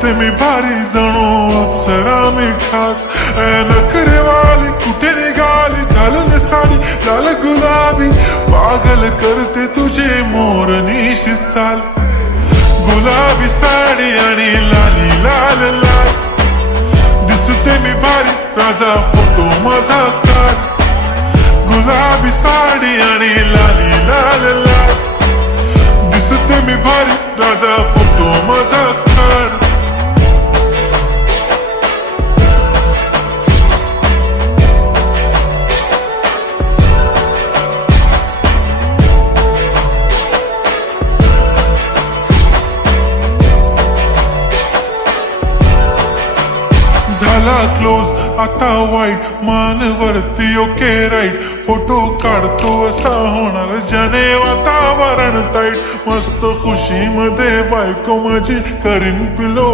दिसते मी भारी जणू अप्सरा मी खास. नखरेवाली कुठे निघाली घालून साडी लाल गुलाबी, पागल करते तुझे मोरनीशी चाल. गुलाबी साडी आणि लाली लाल लाल, दिसते मी भारी राजा फोटो माझा काढ. गुलाबी साडी आणि लाली लाल लाल, दिसते मी भारी राजा फोटो माझा काढ. झाला क्लोज आता वाईट, मान वरती ओके राईट. फोटो काढतो असा होणार ज्याने वातावरण ताईट. मस्त खुशी मध्ये बायको माझी करीन पिलो